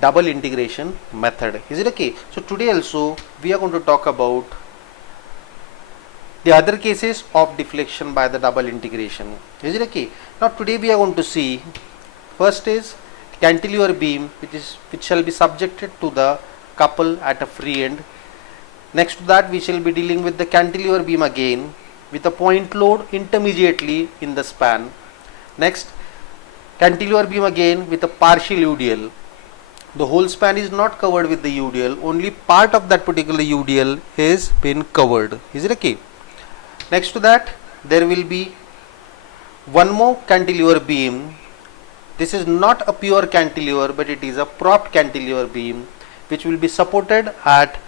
double integration method. Is it okay? So today also we are going to talk about the other cases of deflection by the double integration. Is it okay? Now today we are going to see, first is cantilever beam which shall be subjected to the couple at a free end. Next to that we shall be dealing with the cantilever beam again with a point load intermediately in the span. Next, cantilever beam again with a partial UDL. The whole span is not covered with the UDL, only part of that particular UDL is been covered. Is it okay? Next to that there will be one more cantilever beam. This is not a pure cantilever, but it is a propped cantilever beam which will be supported at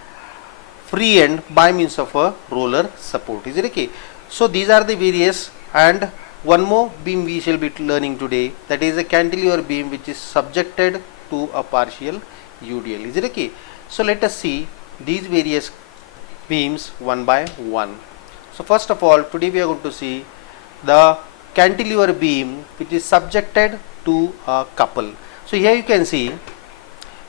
free end by means of a roller support. Is it okay? So these are the various, and one more beam we shall be learning today, that is a cantilever beam which is subjected to a partial UDL. Is it okay? So let us see these various beams one by one. So first of all, today we are going to see the cantilever beam which is subjected to a couple. So here you can see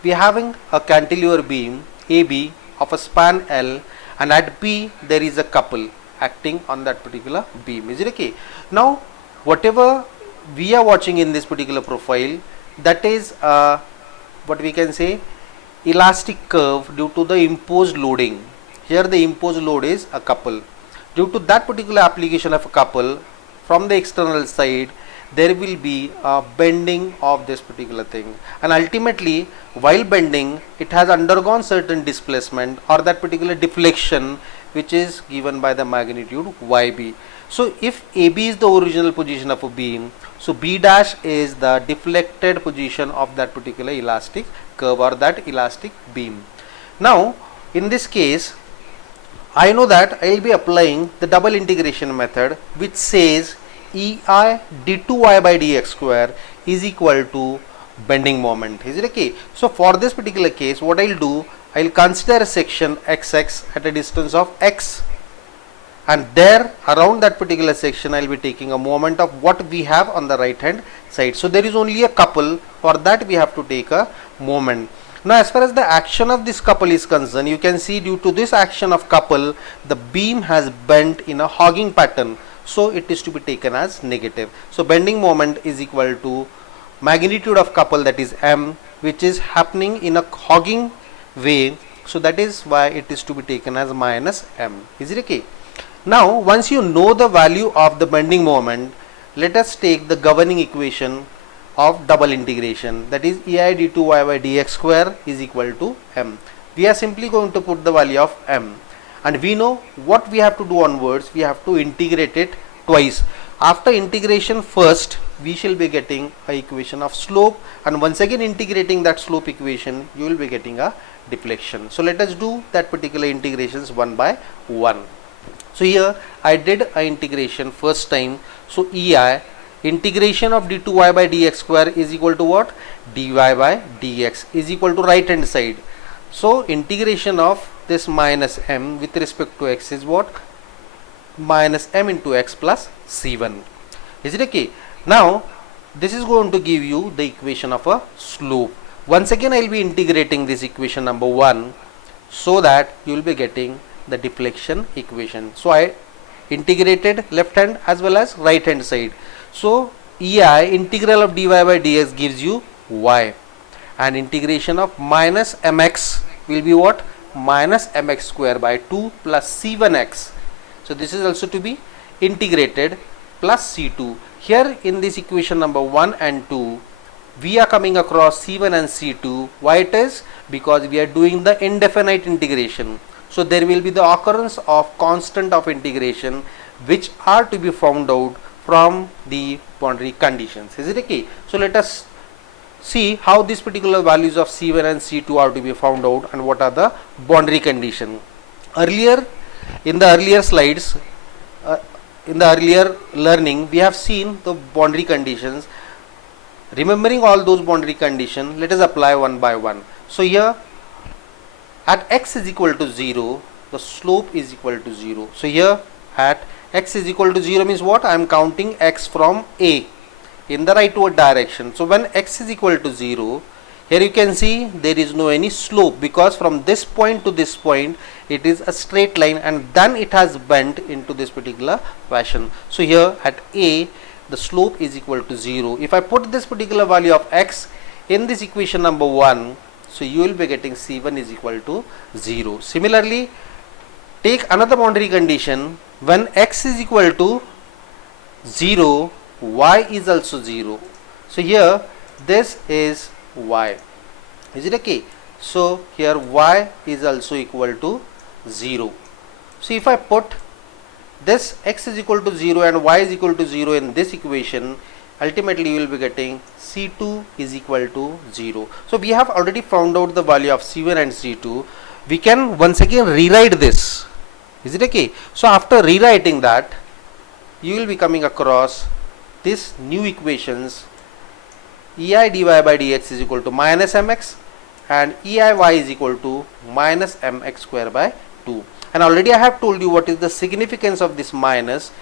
we are having a cantilever beam AB of a span L, and at B there is a couple acting on that particular beam. Is it okay? Now whatever we are watching in this particular profile, that is what we can say elastic curve due to the imposed loading. Here the imposed load is a couple. Due to that particular application of a couple, from the external side there will be a bending of this particular thing, and ultimately while bending it has undergone certain displacement or that particular deflection which is given by the magnitude YB. So if AB is the original position of a beam, so B dash is the deflected position of that particular elastic curve or that elastic beam. Now in this case I know that I will be applying the double integration method, which says EI d2y by dx square is equal to bending moment. Is it okay? So for this particular case, what I will do, I will consider a section XX at a distance of x, and there around that particular section I will be taking a moment of what we have on the right hand side. So there is only a couple, for that we have to take a moment. Now as far as the action of this couple is concerned, you can see due to this action of couple, the beam has bent in a hogging pattern, so it is to be taken as negative. So bending moment is equal to magnitude of couple, that is M, which is happening in a hogging way, so that is why it is to be taken as minus M. Is it okay? Now once you know the value of the bending moment, let us take the governing equation of double integration, that is EI d2y by dx square is equal to M. We are simply going to put the value of M, and we know what we have to do onwards. We have to integrate it twice. After integration first, we shall be getting a equation of slope, and once again integrating that slope equation, you will be getting a deflection. So let us do that particular integrations one by one. So here I did a integration first time. So EI integration of d2y by dx square is equal to what? dy by dx is equal to right hand side. So integration of this minus m with respect to x is what? Minus m into x plus c1. Is it okay? Now this is going to give you the equation of a slope. Once again I will be integrating this equation number 1, so that you will be getting the deflection equation. So I integrated left hand as well as right hand side. So EI integral of dy by dx gives you y, and integration of minus mx will be what? Minus mx square by 2 plus c1x. So this is also to be integrated plus c2. Here in this equation number 1 and 2, we are coming across c1 and c2. Why it is? Because we are doing the indefinite integration. So there will be the occurrence of constant of integration which are to be found out from the boundary conditions. Is it okay? So let us see how these particular values of C1 and C2 are to be found out and what are the boundary condition. Earlier, in the earlier slides, in the earlier learning, we have seen the boundary conditions. Remembering all those boundary conditions, let us apply one by one. So here at x is equal to 0, the slope is equal to 0. So here at x is equal to 0 means what? I am counting x from A in the rightward direction. So when x is equal to 0, Here you can see there is no any slope, because from this point to this point it is a straight line and then it has bent into this particular fashion. So here at A the slope is equal to 0. If I put this particular value of x in this equation number 1, so you will be getting C1 is equal to 0. Similarly, take another boundary condition. When x is equal to 0, y is also 0. So here this is y. Is it okay? So here y is also equal to 0. So if I put this x is equal to 0 and y is equal to 0 in this equation, ultimately you will be getting C2 is equal to 0. So we have already found out the value of C1 and C2. We can once again rewrite this. Is it okay? So after rewriting that, you will be coming across this new equations. EI dy by dx is equal to minus mx and EIy is equal to minus mx square by 2. And already I have told you what is the significance of this minus,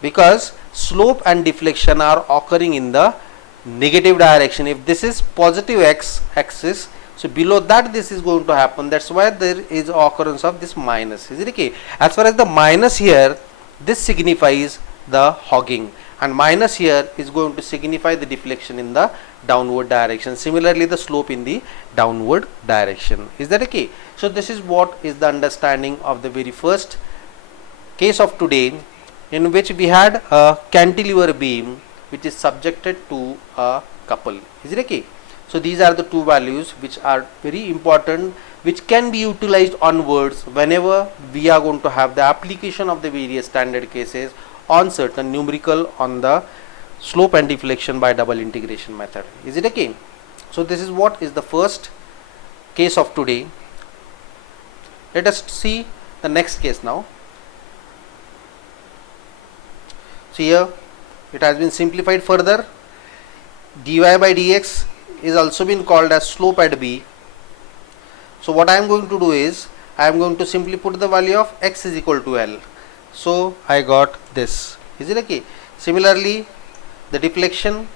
because slope and deflection are occurring in the negative direction. If this is positive x axis, so below that this is going to happen. That's why there is occurrence of this minus. Is it okay? As far as the minus here, this signifies the hogging, and minus here is going to signify the deflection in the downward direction. Similarly, the slope in the downward direction. Is that okay? So this is what is the understanding of the very first case of today, in which we had a cantilever beam which is subjected to a couple. Is it okay? So these are the two values which are very important, which can be utilized onwards whenever we are going to have the application of the various standard cases on certain numerical on the slope and deflection by double integration method. Is it okay? So this is what is the first case of today. Let us see the next case now. So here it has been simplified further. Dy by dx is also been called as slope at B. So what I am going to do is, I am going to simply put the value of x is equal to L. So I got this. Is it okay? Similarly, the deflection,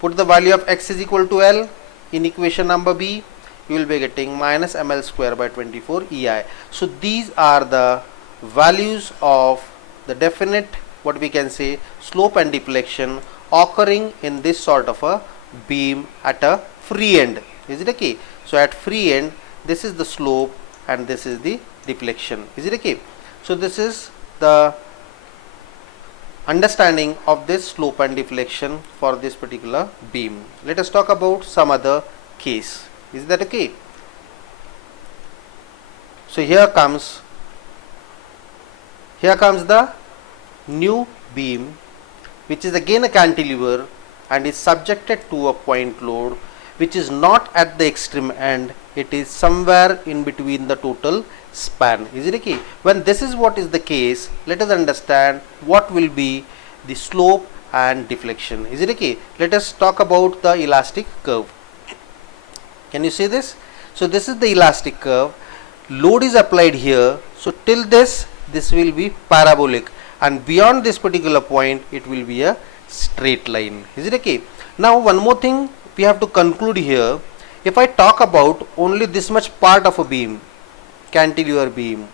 put the value of x is equal to L in equation number B, you will be getting minus ml square by 24 EI. So these are the values of the definite, what we can say, slope and deflection occurring in this sort of a beam at a free end. Is it okay? So at free end, this is the slope and this is the deflection. Is it okay? So this is the understanding of this slope and deflection for this particular beam. Let us talk about some other case. Is that okay? So here comes the new beam, which is again a cantilever and is subjected to a point load which is not at the extreme end, it is somewhere in between the total span. Is it okay? When this is what is the case, let us understand what will be the slope and deflection. Is it okay? Let us talk about the elastic curve. Can you see this? So this is the elastic curve. Load is applied here. So till this will be parabolic, and beyond this particular point it will be a straight line. Is it okay? Now one more thing we have to conclude here. If I talk about only this much part of a beam, cantilever beam,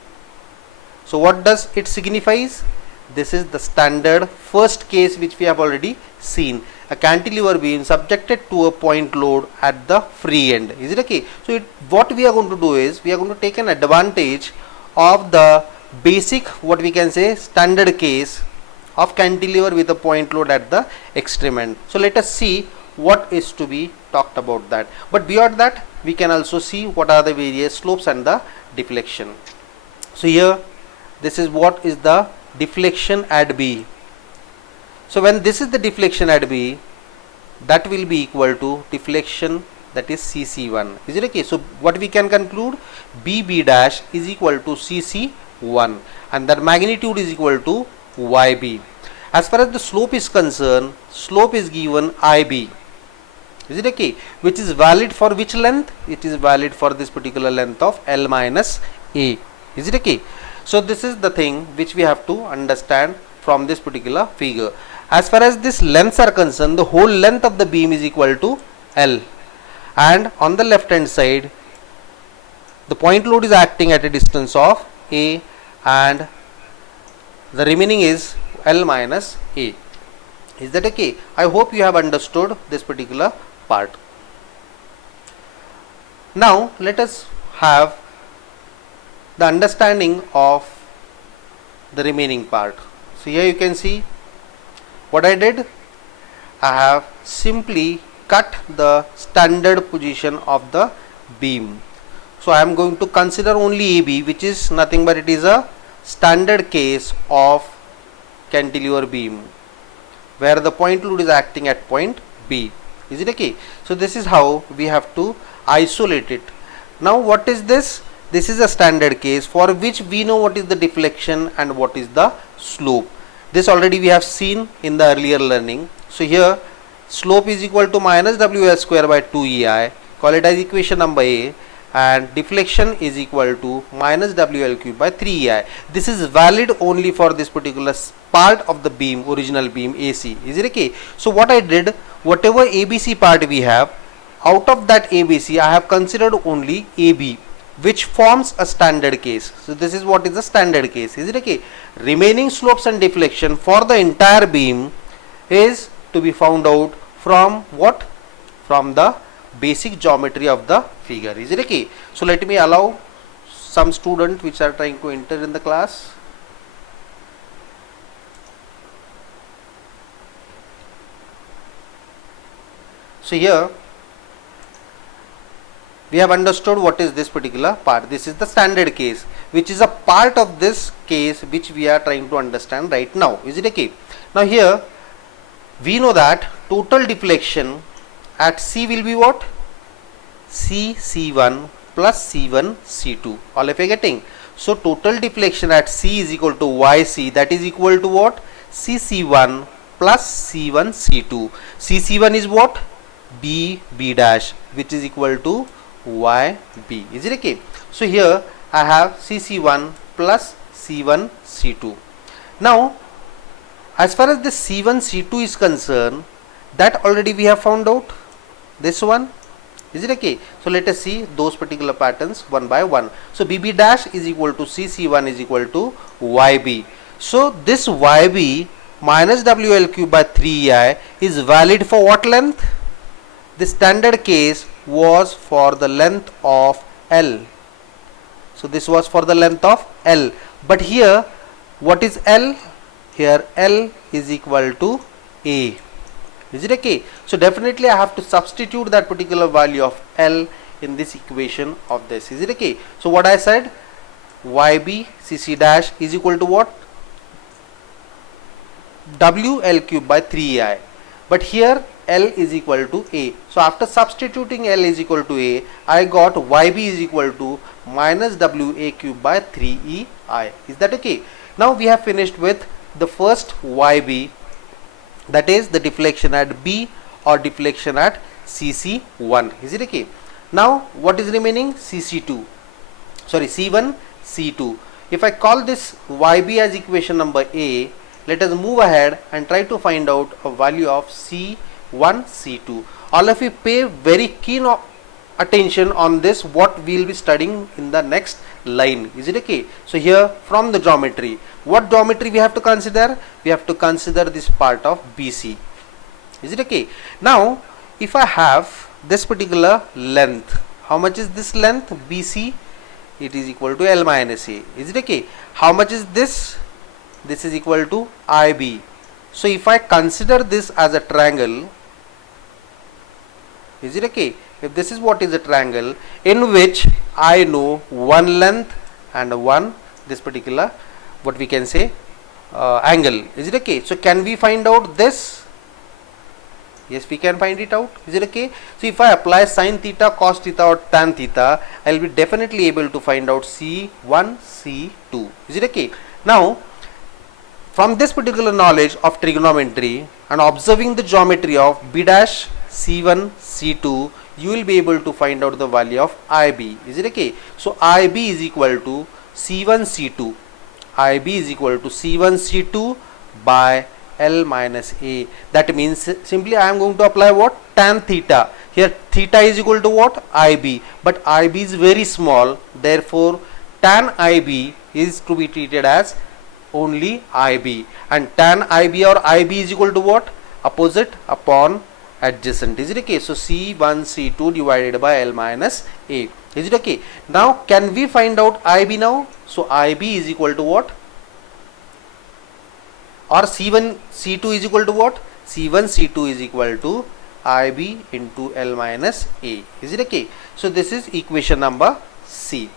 so what does it signifies? This is the standard first case which we have already seen, a cantilever beam subjected to a point load at the free end. Is it okay? So what we are going to do is, we are going to take an advantage of the basic, what we can say, standard case of cantilever with a point load at the extreme end. So let us see what is to be talked about that. But beyond that, we can also see what are the various slopes and the deflection. So here this is what is the deflection at B. So when this is the deflection at B, that will be equal to deflection, that is CC1. Is it okay? So what we can conclude, BB dash is equal to CC1 and that magnitude is equal to YB. As far as the slope is concerned, slope is given IB. Is it okay? Which is valid for which length? It is valid for this particular length of L minus A. Is it okay? So this is the thing which we have to understand from this particular figure. As far as this lengths are concerned, the whole length of the beam is equal to L, and on the left hand side the point load is acting at a distance of A, and the remaining is L minus A. Is that okay? I hope you have understood this particular part. Now let us have the understanding of the remaining part. So here you can see what I did. I have simply cut the standard position of the beam. So I am going to consider only AB, which is nothing but it is a standard case of cantilever beam where the point load is acting at point B. Is it okay? So this is how we have to isolate it. Now what is this? This is a standard case for which we know what is the deflection and what is the slope. This already we have seen in the earlier learning. So here slope is equal to minus WL square by 2EI, call it as equation number A, and deflection is equal to minus WL cube by 3EI. This is valid only for this particular part of the beam, original beam AC. Is it okay? So what I did, whatever ABC part we have, out of that ABC I have considered only AB, which forms a standard case. So this is what is the standard case. Is it okay? Remaining slopes and deflection for the entire beam is to be found out from what? From the basic geometry of the figure. Is it okay? So let me allow some students which are trying to enter in the class. So here we have understood what is this particular part. This is the standard case, which is a part of this case which we are trying to understand right now. Is it okay? Now here we know that total deflection at C will be what? C1 plus C1 C2. All of you getting? So total deflection at C is equal to YC, that is equal to what? CC1 plus C1 C2. CC1 is what? B dash, which is equal to YB. Is it okay? So here I have CC1 plus C1 C2. Now as far as this C1 C2 is concerned, that already we have found out. This one. Is it okay? So let us see those particular patterns one by one. So BB dash is equal to CC1 is equal to YB. So this YB minus WL cube by 3EI is valid for what length? The standard case was for the length of L. So this was for the length of L. But here what is L? Here L is equal to A. Is it okay? So definitely I have to substitute that particular value of L in this equation of this. Is it okay? So what I said, YB CC dash is equal to what? WL cube by 3EI. But here L is equal to A. So after substituting L is equal to A, I got YB is equal to minus WA cube by 3EI. Is that okay? Now we have finished with the first YB, that is the deflection at B or deflection at CC1. Is it okay? Now what is remaining? CC2. Sorry, C1, C2. If I call this YB as equation number A, let us move ahead and try to find out a value of C1, C2. All of you pay very keen attention on this, what we will be studying in the next line. Is it okay? So here from the geometry, what geometry we have to consider? We have to consider this part of BC. Is it okay? Now if I have this particular length, how much is this length? BC, it is equal to L minus A. Is it okay? How much is this? This is equal to IB. So if I consider this as a triangle, is it okay? If this is what is a triangle in which I know one length and one this particular what we can say angle. Is it okay? So can we find out this? Yes, we can find it out. Is it okay? So if I apply sin theta, cos theta or tan theta, I will be definitely able to find out C1, C2. Is it okay? Now from this particular knowledge of trigonometry and observing the geometry of B dash, C1, C2, you will be able to find out the value of IB. Is it okay? So IB is equal to C1, C2. IB is equal to C1, C2 by L minus A. That means simply I am going to apply what? Tan theta. Here theta is equal to what? IB. But IB is very small. Therefore, tan IB is to be treated as only IB. And tan IB or IB is equal to what? Opposite upon adjacent. Is it okay? So C1 C2 divided by L minus A. Is it okay? Now can we find out IB now? So IB is equal to what? Or C1 C2 is equal to what? C1 C2 is equal to IB into L minus A. Is it okay? So this is equation number C.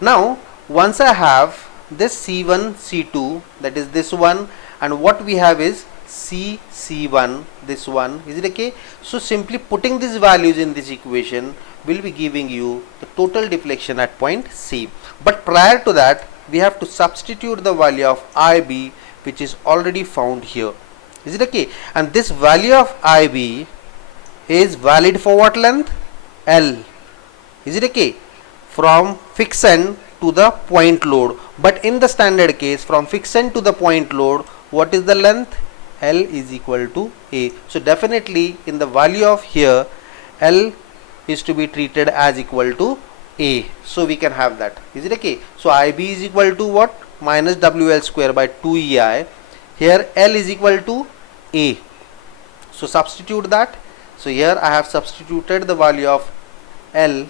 Now once I have this C1 C2, that is this one, and what we have is C1, this one. Is it okay? So simply putting these values in this equation will be giving you the total deflection at point C. But prior to that, we have to substitute the value of IB, which is already found here. Is it okay? And this value of IB is valid for what length? L. Is it okay? From fixed end to the point load. But in the standard case, from fixed end to the point load, what is the length? L is equal to A. So definitely in the value of here, L is to be treated as equal to A. So we can have that. Is it okay? So IB is equal to what? Minus WL square by 2EI. Here L is equal to A. So substitute that. So here I have substituted the value of L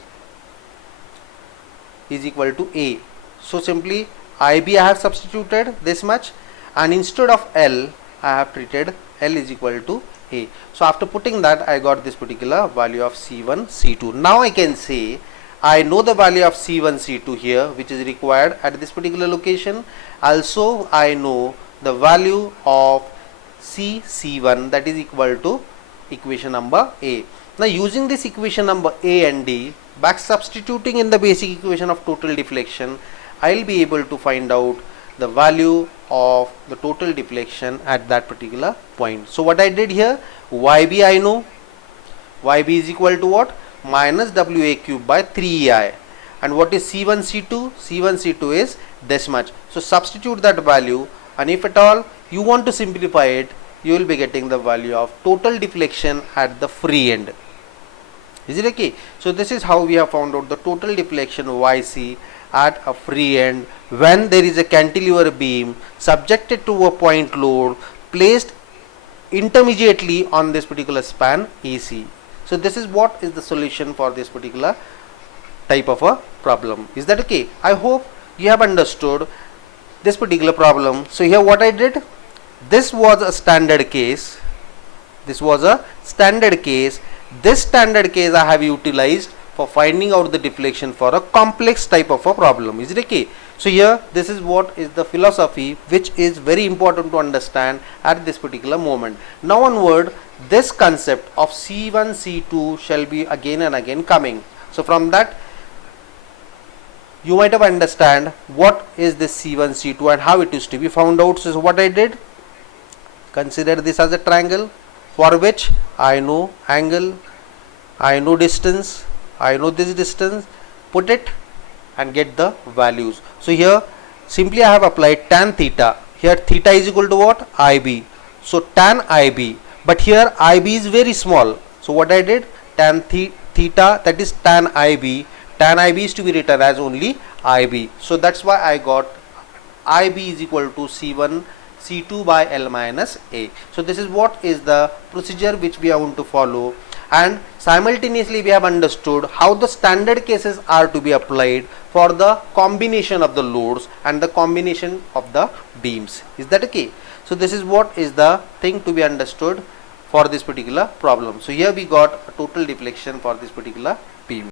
is equal to A. So simply IB I have substituted this much, and instead of L I have treated L is equal to A. So after putting that, I got this particular value of C1 C2. Now I can say I know the value of C1 C2 here, which is required at this particular location. Also I know the value of C1, that is equal to equation number A. Now using this equation number A and D, back substituting in the basic equation of total deflection, I will be able to find out the value of the total deflection at that particular point. So what I did here, YB I know, YB is equal to what? Minus WA cube by 3EI. And what is C1 C2? C1 C2 is this much. So substitute that value, and if at all you want to simplify it, you will be getting the value of total deflection at the free end. Is it okay? So this is how we have found out the total deflection YC at a free end when there is a cantilever beam subjected to a point load placed intermediately on this particular span AC. So this is what is the solution for this particular type of a problem. Is that okay? I hope you have understood this particular problem. So here what I did, this was a standard case. This was a standard case. This standard case I have utilized for finding out the deflection for a complex type of a problem. Is it okay? So here this is what is the philosophy which is very important to understand at this particular moment. Now onward, this concept of C1 C2 shall be again and again coming. So from that you might have understand what is this C1 C2 and how it is to be found out. So what I did, consider this as a triangle for which I know angle, I know distance, I know this distance, put it and get the values. So here simply I have applied tan theta. Here theta is equal to what? IB. So tan IB, but here IB is very small. So what I did, tan theta, that is tan IB. Tan IB is to be written as only IB. So that's why I got IB is equal to C1 C2 by L minus A. So this is what is the procedure which we are going to follow, and simultaneously we have understood how the standard cases are to be applied for the combination of the loads and the combination of the beams. Is that okay? So this is what is the thing to be understood for this particular problem. So here we got a total deflection for this particular beam.